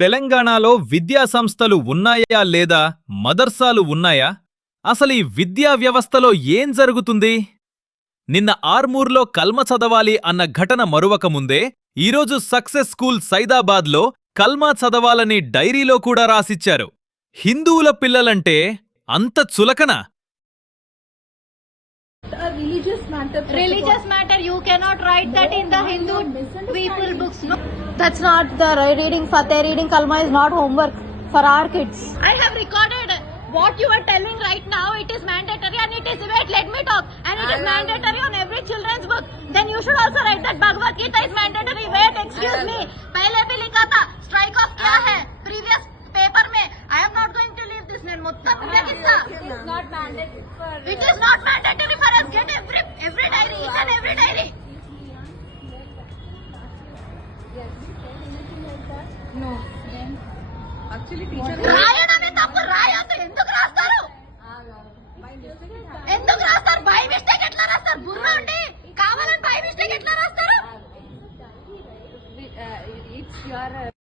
తెలంగాణలో విద్యా సంస్థలు ఉన్నాయా లేదా మదర్సాలు ఉన్నాయా? అసలీ విద్యా వ్యవస్థలో ఏం జరుగుతుంది? నిన్న ఆర్మూర్లో కల్మ చదవాలి అన్న ఘటన మరువకముందే ఈరోజు సక్సెస్ స్కూల్ సైదాబాద్లో కల్మా చదవాలని డైరీలో కూడా రాసిచ్చారు. హిందువుల పిల్లలంటే అంత చులకన? Religious matter, you cannot write that in the Hindu people books. No, that's not the reading. Fateh reading Kalma is not homework for our kids. I have recorded what you are telling right now. It is mandatory and it is, wait, let me talk. And it is mandatory on every children's book. Then you should also write that Bhagavad Gita is mandatory. Wait, excuse me. पहले भी लिखा था. Strike off क्या है? Previous paper में. I am not going to leave this name. मुत्ता मुझे किस्सा. It is not mandatory for. It is not mandatory for us. Get every diary, each and every diary. No. Then actually teacher రాయడమే తప్పు. రాయొద్దు. ఎందుకు రాస్తారు? ఎందుకు రాస్తారు? బై మిస్టేక్ ఎట్లా రాస్తారు? బుర్ర ఉండి కావాలని బై మిస్టేక్ ఎట్లా రాస్తారు? it's your